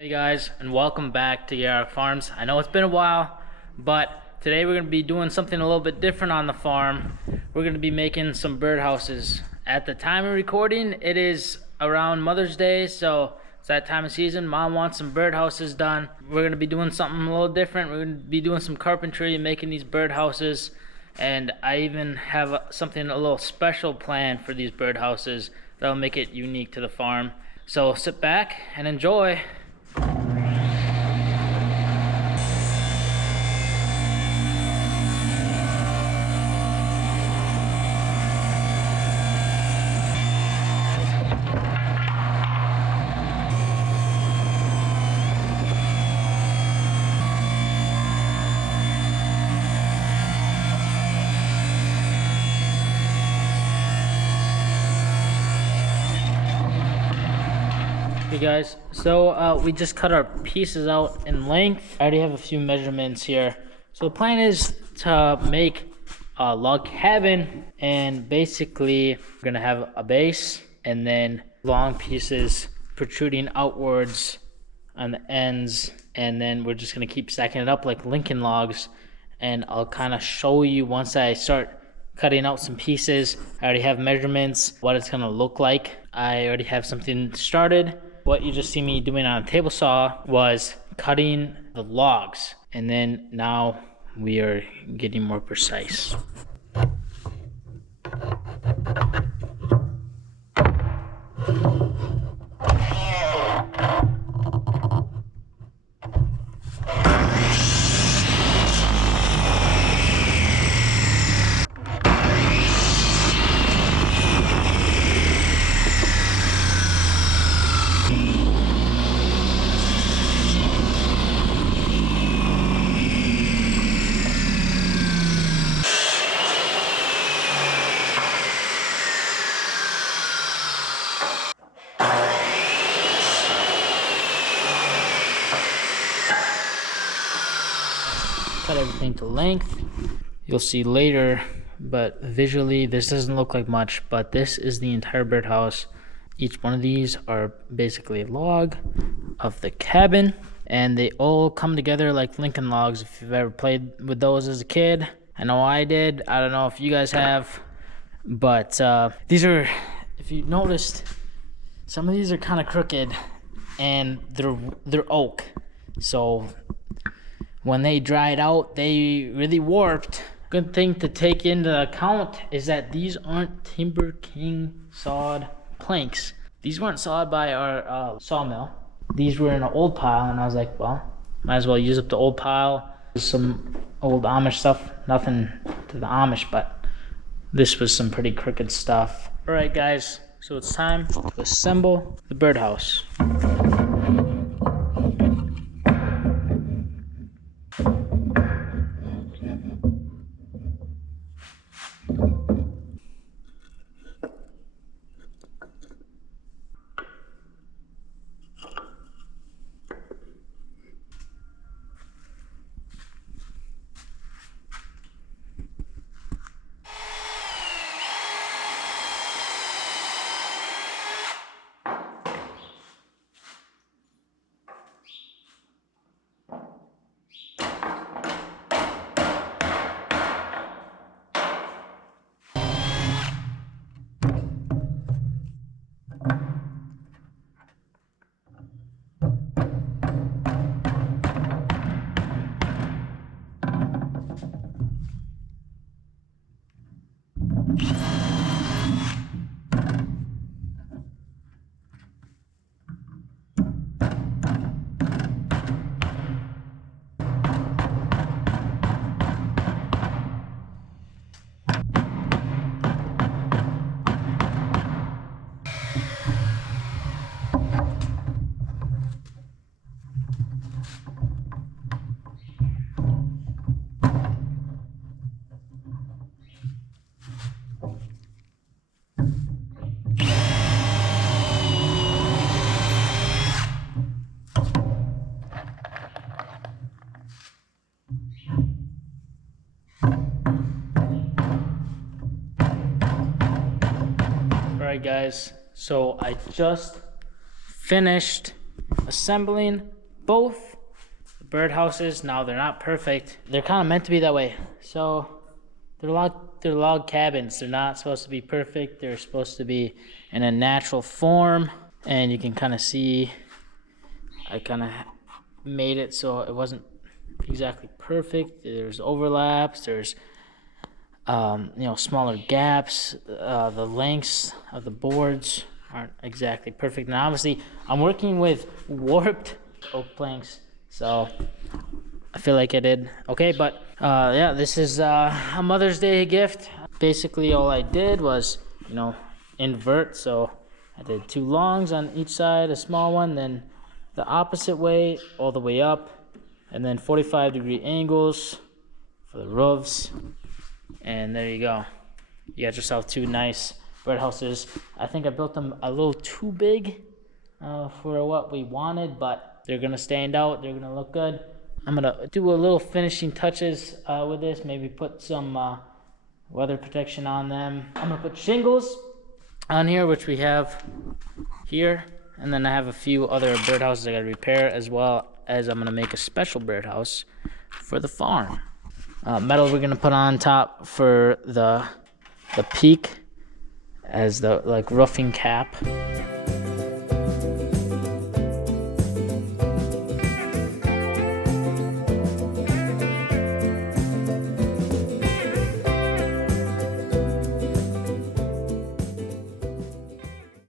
Hey guys, and welcome back to Gierok Farms. I know it's been a while, but today we're going to be doing something a little bit different on the farm. We're going to be making some birdhouses. At the time of recording, it is around Mother's Day, so it's that time of season. Mom wants some birdhouses done. We're going to be doing something a little different. We're going to be doing some carpentry and making these birdhouses, and I even have something a little special planned for these birdhouses that'll make it unique to the farm. So sit back and enjoy. Hey guys, so we just cut our pieces out in length. I already have a few measurements here. So the plan is to make a log cabin, and basically we're gonna have a base and then long pieces protruding outwards on the ends, and then we're just gonna keep stacking it up like Lincoln logs. And I'll kind of show you once I start cutting out some pieces. I already have measurements, what it's gonna look like. I already have something started. What you just see me doing on a table saw was cutting the logs, and then now we are getting more precise. Cut everything to length. You'll see later, but visually this doesn't look like much, but this is the entire birdhouse. Each one of these are basically a log of the cabin, and they all come together like Lincoln logs. If you've ever played with those as a kid, I know I did. I don't know if you guys have, but these are, if you noticed, some of these are kind of crooked, and they're oak, so when they dried out, they really warped. Good thing to take into account is that these aren't Timber King sawed planks. These weren't sawed by our sawmill. These were in an old pile, and I was like, well, might as well use up the old pile. There's some old Amish stuff, nothing to the Amish, but this was some pretty crooked stuff. All right, guys, so it's time to assemble the birdhouse. Alright guys, so I just finished assembling both birdhouses. Now they're not perfect. They're kind of meant to be that way. So they're log cabins. They're not supposed to be perfect. They're supposed to be in a natural form. And you can kind of see I kind of made it so it wasn't exactly perfect. There's overlaps. There's smaller gaps. The lengths of the boards aren't exactly perfect. And obviously, I'm working with warped oak planks, so I feel like I did okay. But yeah, this is a Mother's Day gift. Basically, all I did was, invert. So I did 2 longs on each side, a small one, then the opposite way, all the way up, and then 45-degree angles for the roofs. And there you go. You got yourself 2 nice birdhouses. I think I built them a little too big for what we wanted, but they're gonna stand out. They're gonna look good. I'm gonna do a little finishing touches with this. Maybe put some weather protection on them. I'm gonna put shingles on here, which we have here, and then I have a few other birdhouses I gotta repair, as well as I'm gonna make a special birdhouse for the farm. Metal we're gonna put on top for the peak as the roofing cap.